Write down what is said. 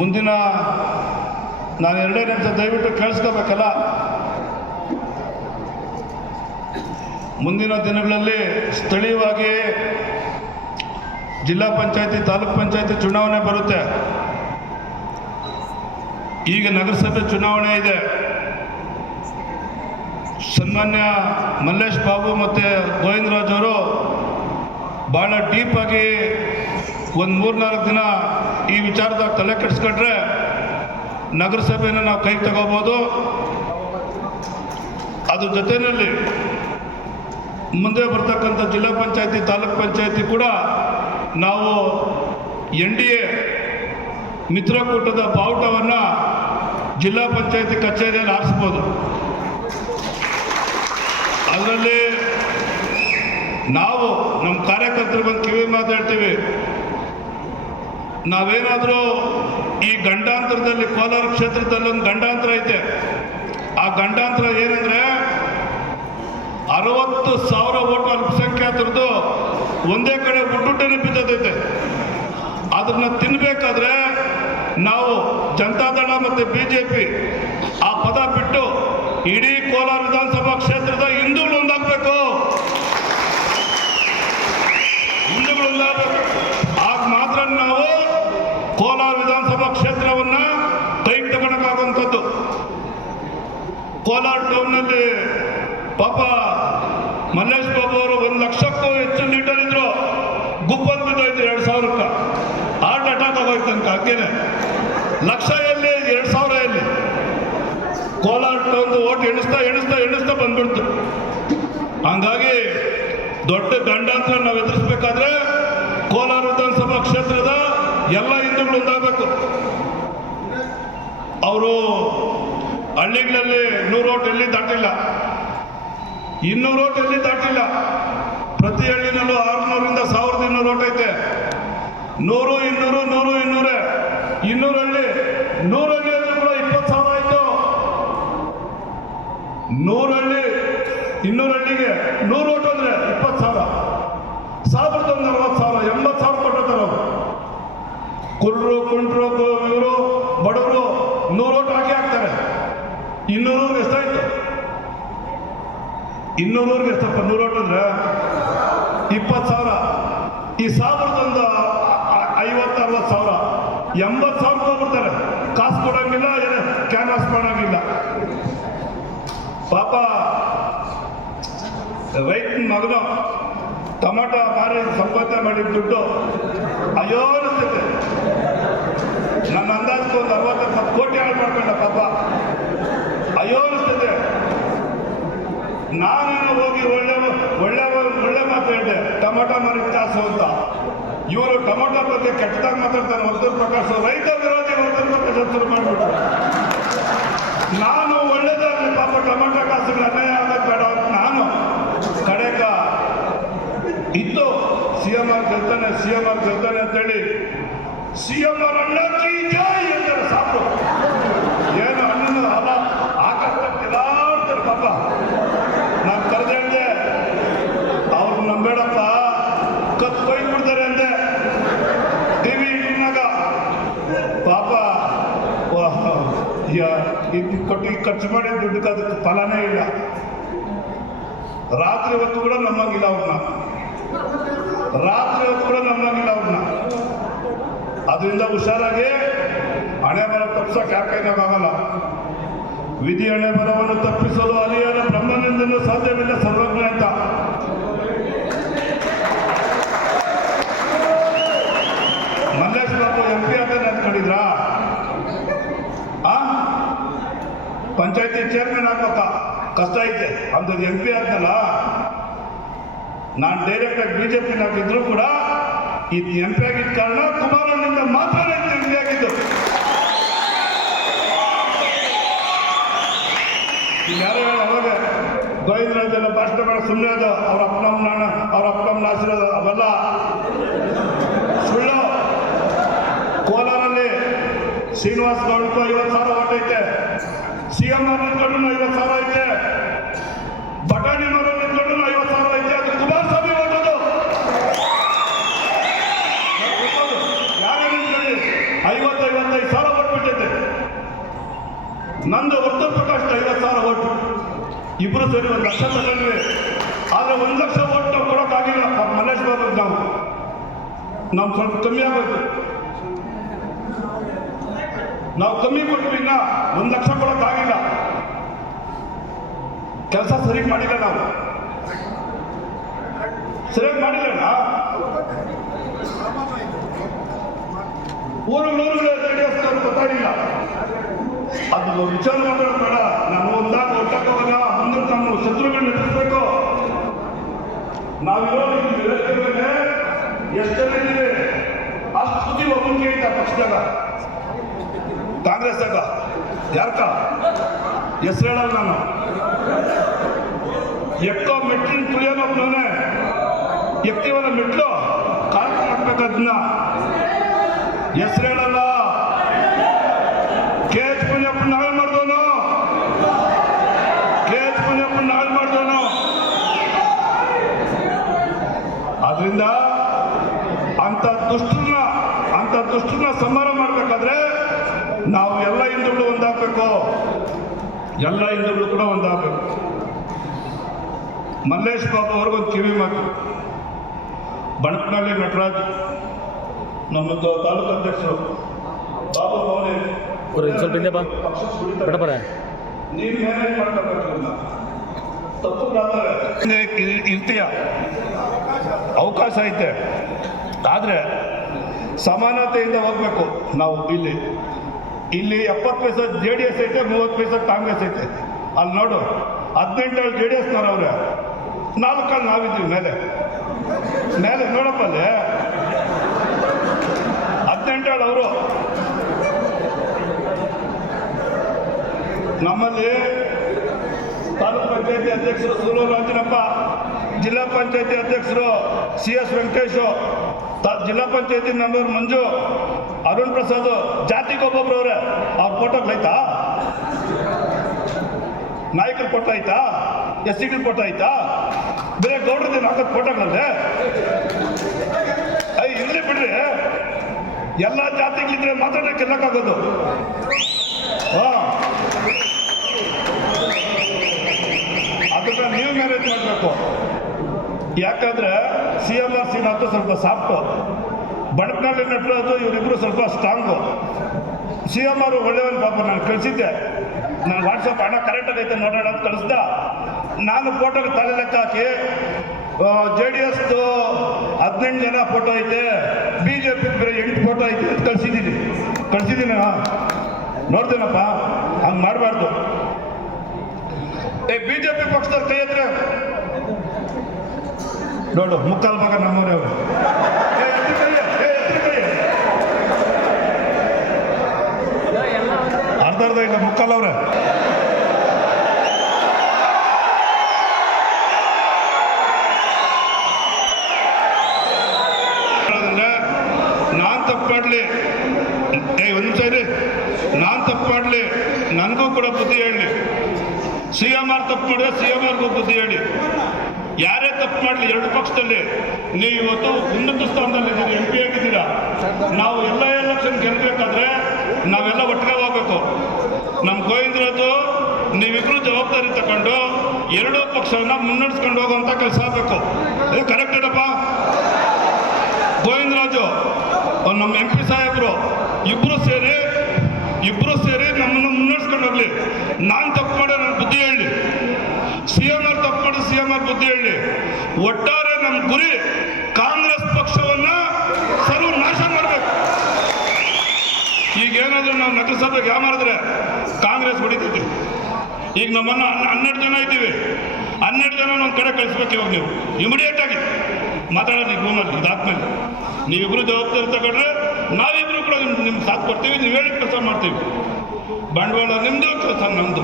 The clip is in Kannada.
ಮುಂದಿನ ನಾನು 2 ನಿಮಿಷ ದಯವಿಟ್ಟು ಕೇಳಿಸ್ಕೋಬೇಕಲ್ಲ. ಮುಂದಿನ ದಿನಗಳಲ್ಲಿ ಸ್ಥಳೀಯವಾಗಿ ಜಿಲ್ಲಾ ಪಂಚಾಯತಿ ತಾಲೂಕ್ ಪಂಚಾಯತಿ ಚುನಾವಣೆ ಬರುತ್ತೆ. ಈಗ ನಗರಸಭೆ ಚುನಾವಣೆ ಇದೆ. ಸನ್ಮಾನ್ಯ ಮಲ್ಲೇಶ್ ಬಾಬು ಮತ್ತು ಗೋವಿಂದರಾಜ್ ಅವರು ಭಾಳ ಡೀಪಾಗಿ ಒಂದು 3-4 ದಿನ ಈ ವಿಚಾರದಾಗ ತಲೆ ಕೆಡಿಸ್ಕೊಂಡ್ರೆ ನಗರಸಭೆನ ನಾವು ಕೈಗೆ ತಗೋಬೋದು. ಅದ್ರ ಜೊತೆಯಲ್ಲಿ ಮುಂದೆ ಬರ್ತಕ್ಕಂಥ ಜಿಲ್ಲಾ ಪಂಚಾಯತಿ ತಾಲೂಕ್ ಪಂಚಾಯತಿ ಕೂಡ ನಾವು NDA ಮಿತ್ರಕೂಟದ ಬಾವುಟವನ್ನು ಜಿಲ್ಲಾ ಪಂಚಾಯತಿ ಕಚೇರಿಯಲ್ಲಿ ಆರಿಸ್ಬೋದು. ಅದರಲ್ಲಿ ನಾವು ನಮ್ಮ ಕಾರ್ಯಕರ್ತರು ಬಂದು ಕಿವಿ ಮಾತಾಡ್ತೀವಿ. ನಾವೇನಾದರೂ ಈ ಗಂಡಾಂತರದಲ್ಲಿ ಕೋಲಾರ ಕ್ಷೇತ್ರದಲ್ಲಿ ಒಂದು ಗಂಡಾಂತರ ಐತೆ. ಆ ಗಂಡಾಂತರ ಏನಂದರೆ 60,000 ಓಟು ಅಲ್ಪಸಂಖ್ಯಾತರದ್ದು ಒಂದೇ ಕಡೆ ಹುಟ್ಟುಟ್ಟನೆ ಬಿದ್ದೈತೆ. ಅದನ್ನ ತಿನ್ನಬೇಕಾದ್ರೆ ನಾವು ಜನತಾದಳ ಮತ್ತು BJP ಆ ಪದ ಬಿಟ್ಟು ಇಡೀ ಕೋಲಾರ ವಿಧಾನಸಭಾ ಕ್ಷೇತ್ರದ ಹಿಂದೂಗಳು ಒಂದಾಗಬೇಕು. ಆಗ ಮಾತ್ರ ನಾವು ಕೋಲಾರ ವಿಧಾನಸಭಾ ಕ್ಷೇತ್ರವನ್ನು ಕೈಗೆ ತಗೊಳಕ್ಕಾಗುವಂಥದ್ದು. ಕೋಲಾರ ಟೌನ್ನಲ್ಲಿ ಪಾಪ ಮಲ್ಲೇಶ್ ಬಾಬು ಅವರು 1 ಲಕ್ಷಕ್ಕೂ ಹೆಚ್ಚು ಲೀಟರ್ ಇದ್ರು, ಗುಪ್ಪನ್ ಬಿದ್ದೋಯ್ತು 2,000ಕ್ಕೆ. ಹಾರ್ಟ್ ಅಟ್ಯಾಕ್ ಆಗೋಯ್ತು ತನಕ. ಹಂಗೇನೆ ಲಕ್ಷ ಎಲ್ಲಿ 2,000 ಎಲ್ಲಿ. ಕೋಲಾರ ಟೌನ್ ಓಟ್ ಎಣಿಸ್ತಾ ಬಂದ್ಬಿಡ್ತು. ಹಂಗಾಗಿ ದೊಡ್ಡ ಗಂಡಾಂತರ ನಾವು ಎದುರಿಸ್ಬೇಕಾದ್ರೆ ಕೋಲಾರ ವಿಧಾನಸಭಾ ಕ್ಷೇತ್ರದ ಎಲ್ಲ ಹಿಂದೂಗಳು ಒಂದಾಗಬೇಕು. ಅವರು ಹಳ್ಳಿಗಳಲ್ಲಿ 100 ಓಟ್ ಎಲ್ಲಿ ದಾಟಿಲ್ಲ, 200 ಓಟ್ ಎಲ್ಲಿ ದಾಟಿಲ್ಲ. ಪ್ರತಿ ಹಳ್ಳಿನಲ್ಲೂ 600ರಿಂದ 1,200 ಓಟ್ ಐತೆ. 100, 200, 100, 200 ಹಳ್ಳಿ, 100 ಹಳ್ಳಿಯಲ್ಲಿ ಕೂಡ 20,000 ಆಯಿತು. 100 ಹಳ್ಳಿ, 200 ಹಳ್ಳಿಗೆ 100 ಓಟ್ ಅಂದರೆ 20,000. 1,040,000, 80,000 ಕೊಟ್ಟಿರ್ತಾರೆ ಅವರು. ಕುರುಡು ಕುಂಟ್ರು ಇವರು ಬಡವರು 100 ಓಟ್ ಹಾಕ್ತಾರೆ. 200 ಎಷ್ಟಾಯ್ತು? 200 ಎಷ್ಟಪ್ಪ? 100 ಓಟ್ ಅಂದ್ರೆ 20,000. ಈ 1,000 50-60,000, 80,000 ಹೋಗ್ಬಿಡ್ತಾರೆ. ಕಾಸು ಕೊಡೋಂಗಿಲ್ಲ, ಕ್ಯಾನ್ವಾಸ್ ಮಾಡೋಂಗಿಲ್ಲ. ಪಾಪ ರೈತನ ಮಗನು ಟೊಮಾಟೊ ಮಾರಿ ಸಂಪಾದನೆ ಮಾಡಿದ ದುಡ್ಡು ಅಯ್ಯೋ ಅನಿಸ್ತೈತೆ. ನನ್ನ ಅಂದಾಜು ಒಂದು 60-70 ಕೋಟಿ ಹಾಳು ಮಾಡ್ಕೊಂಡ ಪಾಪ. ಅಯ್ಯೋ ಅನಿಸ್ತೈತೆ. ನಾನೇನೋ ಹೋಗಿ ಒಳ್ಳೆ ಮಾತು ಹೇಳಿದೆ, ಟೊಮಾಟೊ ಮಾರಿದ ಕಾಸು ಅಂತ. ಇವರು ಟೊಮಾಟೊ ಬಗ್ಗೆ ಕೆಟ್ಟದಾಗ ಮಾತಾಡ್ತಾರೆ. ವರ್ತೂರು ಪ್ರಕಾಶ್ ರೈತ ವಿರೋಧಿ ವರ್ತೂರು ಪ್ರಕಾಶ್ ಶುರು ಮಾಡಿಬಿಟ್ರು. ನಾನು ಒಳ್ಳೇದಾಗಲಿ ಪಾಪ ಟೊಮಾಟೊ ಕಾಸುಗಳು ಅನ್ಯಾಯ ಆಗಕ್ಕೆ ಬೇಡ ಅಂತ ನಾನು ಕಡೆಗ ಇತ್ತು CM ಗೆಲ್ತಾನೆ ಅಂತೇಳಿ CM ಅಣ್ಣ ಕಿ ಜೈ ಅಂತಾರೆ. ಸಾಕು ಏನು ಅಣ್ಣನ ಅಲ್ಲ ಆಕಾಶಕ್ಕೆ ಎಲ್ಲಾಡ್ತಾರೆ ಪಾಪ. ನಾನು ಕರೆದು ಹೇಳಿದೆ, ಅವ್ರು ನಂಬೇಡಪ್ಪ, ಕತ್ತು ಕೊಯ್ದು ಬಿಡ್ತಾರೆ ಅಂದೆ TV ಇಂಟಿನಾಗ. ಪಾಪ ಕೊಟ್ಟು ಖರ್ಚು ಮಾಡಿ ದುಡ್ಡು ಅದಕ್ಕೆ ಫಲನೇ ಇಲ್ಲ. ರಾತ್ರಿ ಹೊತ್ತು ಕೂಡ ನಮ್ಮಂಗಿಲ್ಲ ಅವ್ರನ್ನ. ಅದರಿಂದ ಹುಷಾರಾಗಿ ಹಣೆ ಬರ ತಪ್ಪಿಸೋಕೆ ಯಾರ ಕೈನಾಗಲ್ಲ. ವಿಧಿ ಹಣೆ ಬರವನ್ನು ತಪ್ಪಿಸಲು ಅಲಿಯನ ಬ್ರಹ್ಮನಿಂದಲೂ ಸಾಧ್ಯವಿಲ್ಲ ಸರ್ವಜ್ಞ ಅಂತ. ಮಲ್ಲೇಶ್ ಬಾಬು MP ಅಂತ ಅಂದ್ಕೊಂಡಿದ್ರಾ? ಪಂಚಾಯತಿ ಚೇರ್ಮನ್ ಆಗ್ಬೇಕ ಕಷ್ಟ ಐತೆ. ಅಂಥದ್ದು MP ಆದ್ನಲ್ಲ. ನಾನು ಡೈರೆಕ್ಟಾಗಿ BJP ನಾಗಿದ್ರು ಕೂಡ ಇದು MP ಆಗಿದ್ದ ಕಾರಣ ಕುಮಾರಣ್ಣಿಂದ ಮಾತ್ರ MP ಆಗಿದ್ದು. ಯಾರೋ ಅವಾಗ ಗೋವಿಂದರಾಜೆಲ್ಲ ಭಾಷಣ ಮಾಡೋ ಸುಮ್ಮನೆ ಅದು. ಅವ್ರ ಅಪ್ಪನಮ್ಮನ ಆಶೀರ್ವಾದ ಅವೆಲ್ಲ ಸುಳ್ಳು. ಕೋಲಾರಲ್ಲಿ ಶ್ರೀನಿವಾಸ್ ಗೌಡಕ್ಕೂ 50,000 ಓಟ್ ಐತೆ. CM ನಿಂತ್ಕೊಂಡು 50,000 ಐತೆ. ಬಟಾಣಿ ಮರ ನಿಂತ್ಕೊಂಡು 50,000 ಐತೆ. ಅದು ಕುಮಾರಸ್ವಾಮಿ ಓಟೋದು. ಯಾರು ನಿಂತ್ಕೊಳ್ಳಿ 50-55,000 ನಂದು ವರ್ತೂರ್ ಪ್ರಕಾಶ್ 50,000 ಓಟು, ಇಬ್ರು ಸೇರಿ 1 ಲಕ್ಷ ತಗೊಂಡ್ವಿ. ಆದ್ರೆ 1 ಲಕ್ಷ ಓಟ್ ನಾವು ಕೊಡೋಕ್ಕಾಗಿಲ್ಲ. ಮಲ್ಲೇಶ್ ಬಾಬು ನಾವು ಸ್ವಲ್ಪ ಕಮ್ಮಿ ಆಗೋದು, ನಾವು ಕಮ್ಮಿ ಕೊಟ್ವಿ. ಇನ್ನ 1 ಲಕ್ಷ ಕೊಡೋಕ್ಕಾಗಿಲ್ಲ. ಕೆಲಸ ಸರಿಯಾಗಿ ಮಾಡಿಲ್ಲ, ನಾವು ಸರಿಯಾಗಿ ಮಾಡಿಲ್ಲ. ಊರುಗಳು ಜೆಡಿಎಸ್ನವ್ರು ಗೊತ್ತಾಗಿಲ್ಲ. ಅದು ವಿಚಾರ ಮಾಡೋದು ಬೇಡ. ನಾನು ಒಂದಾಗ ಒಟ್ಟಾಗವಾಗ ಮುಂದೆ ನಮ್ಮ ಶತ್ರುಗಳನ್ನ ಎದುರಿಸಬೇಕು. ನಾವಿರೋ ಎಷ್ಟು ಜನ ಇದ್ದೀವಿ ಅಷ್ಟು ಬುದ್ಧಿ ಒಬ್ಬನಿಗೆ ಐತೆ ಪಕ್ಷದಾಗ, ಕಾಂಗ್ರೆಸ್ದಾಗ. ಯಾಕ ಹೆಸರು ಹೇಳಲ್ಲ ನಾನು. ಎಕ್ಕೋ ಮೆಟ್ಲಿನ ತುಳಿಯೋನೊಬ್ಬನೇ ಎಕ್ತಿವನ ಮೆಟ್ಲು ಕಾಲ್ ಹಾಕ್ಬೇಕದನ್ನ ಹೆಸರು ಹೇಳಲ್ಲ. KH ಮುನಿಯಪ್ಪನ ನಾಳೆ ಮಾಡಿದವನು, KH ಮುನಿಯಪ್ಪನ ನಾಳೆ ಮಾಡಿದವನು. ಆದ್ರಿಂದ ಅಂತ ದುಷ್ಟರನ್ನ ಸಂಹಾರ ಮಾಡ್ಬೇಕಾದ್ರೆ ನಾವು ಎಲ್ಲ ಹಿಂದೂಗಳು ಒಂದಾಗಬೇಕು, ಎಲ್ಲ ಹಿಂದೂಗಳು ಕೂಡ ಒಂದಾಗಬೇಕು. ಮಲ್ಲೇಶ್ ಬಾಬು ಅವ್ರಿಗೊಂದು ಕಿವಿ ಮಾತು. ಬಣಕನಹಳ್ಳಿ ನಟರಾಜ್ ನಮ್ಮದು ತಾಲೂಕು ಅಧ್ಯಕ್ಷರು ಬಾಬು ಭವನಿ ಸ್ವಲ್ಪ ಹಿಂದೆ ಬಾ ಬೇಡ ನೀನು ಮ್ಯಾನೇಜ್ ಮಾಡ್ಕೋಬೇಕು. ತಪ್ಪು ಇರ್ತೀಯ, ಅವಕಾಶ ಐತೆ. ಆದರೆ ಸಮಾನತೆಯಿಂದ ಹೋಗ್ಬೇಕು. ನಾವು ಇಲ್ಲಿ 70 ಪೈಸೆ JDS ಐತೆ, 30 ಪೈಸೆ ಕಾಂಗ್ರೆಸ್ ಐತೆ. ಅಲ್ಲಿ ನೋಡು 18 JDSನವ್ರು ಅವ್ರೆ, 4 ನಾವಿದ್ದೀವಿ ಮೇಲೆ ನೋಡಪ್ಪ. ಅಲ್ಲಿ 18 ಅವರು. ನಮ್ಮಲ್ಲಿ ತಾಲೂಕ್ ಪಂಚಾಯತಿ ಅಧ್ಯಕ್ಷರು ಸೂಲೂರು ಅಂಜನಪ್ಪ, ಜಿಲ್ಲಾ ಪಂಚಾಯತಿ ಅಧ್ಯಕ್ಷರು CS ವೆಂಕಟೇಶು, ಜಿಲ್ಲಾ ಪಂಚಾಯತಿ ಮೆಂಬರ್ ಮಂಜು, ಅರುಣ್ ಪ್ರಸಾದ್, ಜಾತಿಗೊಬ್ಬೊಬ್ರು ಅವ್ರೆ. ಅವ್ರ ಫೋಟೋಗಳೈತಾ? ನಾಯಕರ ಫೋಟೋ ಐತಾ? SCಗಳ ಫೋಟೋ ಐತಾ? ಬೇರೆ ಗೌಡ್ರದೇನು ಹಾಕೋದು ಫೋಟೋಗಳಲ್ಲೇ? ಇರ್ಲಿ ಬಿಡ್ರಿ. ಎಲ್ಲ ಜಾತಿಗಳಿದ್ರೆ ಮಾತ್ರ ಗೆಲ್ಲಕ್ಕಾಗೋದು. ಅದನ್ನ ನೀವು ಮ್ಯಾನೇಜ್ ಮಾಡಬೇಕು. ಯಾಕಂದ್ರೆ CMR ಶ್ರೀನಾಥ್ ಸ್ವಲ್ಪ ಸಾಫ್ಟು, ಬಣಕನಹಳ್ಳಿ ನಟರಾಜು ಇವರಿಬ್ರು ಸ್ವಲ್ಪ ಸ್ಟ್ರಾಂಗು. CMR ಒಳ್ಳೆಯವನು ಪಾಪ. ನಾನು ಕಳಿಸಿದ್ದೆ, ನಾನು ವಾಟ್ಸಪ್ ಹಣ ಕರೆಕ್ಟಾಗಿ ಐತೆ ನೋಡೋಣ ಅಂತ ಕಳಿಸ್ದ. ನಾನು ಫೋಟೋಗೆ ತಲೆ ಲೆಕ್ಕ ಹಾಕಿ JDSದು 18 ಜನ ಫೋಟೋ ಐತೆ, BJP ಬೇರೆ 8 ಫೋಟೋ ಐತೆ ಅಂತ ಕಳಿಸಿದ್ದೀನಿ. ನೋಡ್ತೇನಪ್ಪ, ಹಂಗೆ ಮಾಡಬಾರ್ದು. BJP ಪಕ್ಷದವ್ರ ಕೈ ಹತ್ರ ನೋಡು, ಮುಕ್ಕಾಲು ಭಾಗ ನಮ್ಮೂರೇ ಅವರು. ಅರ್ಧ ಇಲ್ಲ, ಮುಕ್ಕಾಲು ಅವ್ರೆ. ನಾನು ತಪ್ಪು ಮಾಡಲಿ, ನಾನು ತಪ್ಪು ಮಾಡಲಿ, ನನಗೂ ಕೂಡ ಬುದ್ಧಿ ಹೇಳಿ. CMR ತಪ್ಪು ಮಾಡಿದ್ರೆ CMRಗೂ ಬುದ್ಧಿ ಹೇಳಿ. ಯಾರೇ ತಪ್ಪು ಮಾಡಲಿ, 2 ಪಕ್ಷದಲ್ಲಿ ನೀವು ಇವತ್ತು ಉನ್ನತ ಸ್ಥಾನದಲ್ಲಿದ್ದೀರಿ, MP ಆಗಿದ್ದೀರಾ. ನಾವು ಎಲ್ಲ ಎಲೆಕ್ಷನ್ ಗೆಲ್ಲಬೇಕಾದ್ರೆ ನಾವೆಲ್ಲ ಒಟ್ಟಿಗೆ ಹೋಗ್ಬೇಕು. ನಮ್ಮ ಗೋವಿಂದರಾಜು ನೀವಿಬ್ರು ಜವಾಬ್ದಾರಿ ತಗೊಂಡು 2 ಪಕ್ಷವನ್ನ ಮುನ್ನಡೆಸ್ಕೊಂಡು ಹೋಗುವಂತ ಕೆಲಸ ಆಗಬೇಕು. ಇದು ಕರೆಕ್ಟ್ ಇಡಪ್ಪ. ಗೋವಿಂದರಾಜು ನಮ್ಮ MP ಸಾಹೇಬರು ಇಬ್ರು ಸೇರಿ ನಮ್ಮನ್ನು ಮುನ್ನಡೆಸ್ಕೊಂಡು ಹೋಗ್ಲಿ. ನಾನು ತಪ್ಪು ಮಾಡೋ ನನ್ನ ಬುದ್ಧಿ ಹೇಳಿ, CMR ತಪ್ಪು ಮಾಡಿ CMR ಬುದ್ಧಿ ಹೇಳಿ. ಒಟ್ಟಾರೆ ನಮ್ಮ ಗುರಿ ಕಾಂಗ್ರೆಸ್ ಪಕ್ಷವನ್ನ ಸರ್ವನಾಶ ಮಾಡಬೇಕು. ಈಗೇನಾದ್ರೂ ನಾವು ನಗರಸಭೆಗೆ ಯಾಮಾರಿದ್ರೆ ಕಾಂಗ್ರೆಸ್ ಹೊಡಿತೈತಿ. ಈಗ ನಮ್ಮನ್ನ 12 ಜನ ಇದ್ದೀವಿ, 12 ಜನ ನಮ್ಮ ಕಡೆ ಕಳಿಸ್ಬೇಕು. ಇವಾಗ ನೀವು ಇಮಿಡಿಯೇಟ್ ಆಗಿ ಮಾತಾಡೋದು ಈ ರೂಮಲ್ಲಿ. ಇದಾದ್ಮೇಲೆ ನೀವಿಬ್ರು ಜವಾಬ್ದಾರಿ ತಗೊಂಡ್ರೆ ನಾವಿಬ್ರು ಕೂಡ ನಿಮ್ಗೆ ಸಾಥ್ ಕೊಡ್ತೀವಿ. ನೀವು ಹೇಳಿದ ಕೆಲಸ ಮಾಡ್ತೀವಿ. ಬಂಡವಾಳ ನಿಮ್ದು, ಕೆಲಸ ನಮ್ದು.